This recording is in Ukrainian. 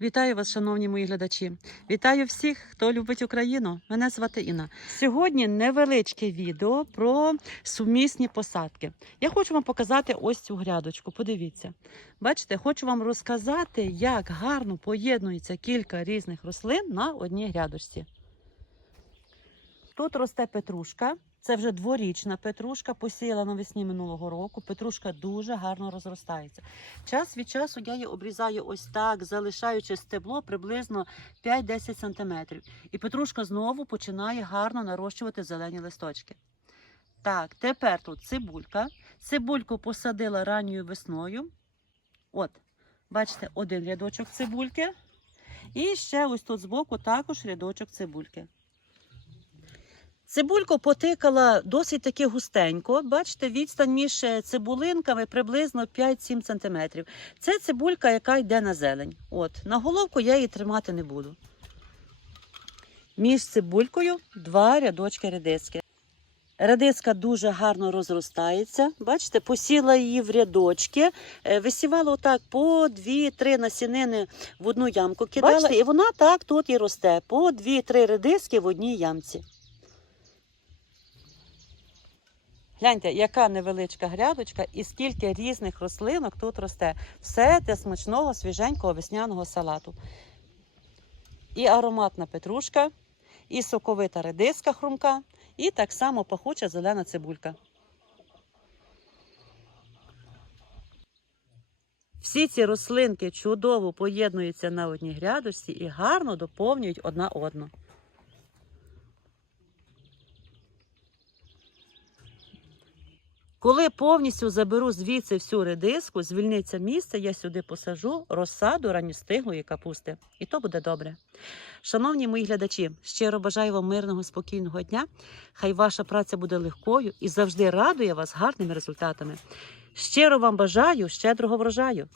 Вітаю вас, шановні мої глядачі. Вітаю всіх, хто любить Україну. Мене звати Інна. Сьогодні невеличке відео про сумісні посадки. Я хочу вам показати ось цю грядочку. Подивіться. Бачите, хочу вам розказати, як гарно поєднується кілька різних рослин на одній грядочці. Тут росте петрушка. Це вже дворічна петрушка, посіяла навесні минулого року. Петрушка дуже гарно розростається. Час від часу я її обрізаю ось так, залишаючи стебло приблизно 5-10 см. І петрушка знову починає гарно нарощувати зелені листочки. Так, тепер тут цибулька. Цибульку посадила ранньою весною. От, бачите, один рядочок цибульки. І ще ось тут збоку також рядочок цибульки. Цибульку потикала досить таки густенько. Бачите, відстань між е, цибулинками приблизно 5-7 см. Це цибулька, яка йде на зелень. От, на головку я її тримати не буду. Між цибулькою два рядочки редиски. Редиска дуже гарно розростається. Бачите, посіла її в рядочки, е, висівала отак по 2-3 насінини в одну ямку кидала. Бачите, і вона так тут і росте. По 2-3 редиски в одній ямці. Гляньте, яка невеличка грядочка і скільки різних рослинок тут росте. Все для смачного свіженького весняного салату. І ароматна петрушка, і соковита редиска хрумка, і так само пахуча зелена цибулька. Всі ці рослинки чудово поєднуються на одній грядочці і гарно доповнюють одна одну. Коли повністю заберу звідси всю редиску, звільниться місце, я сюди посажу розсаду ранньостиглої капусти. І то буде добре. Шановні мої глядачі, щиро бажаю вам мирного, спокійного дня. Хай ваша праця буде легкою і завжди радує вас гарними результатами. Щиро вам бажаю щедрого врожаю.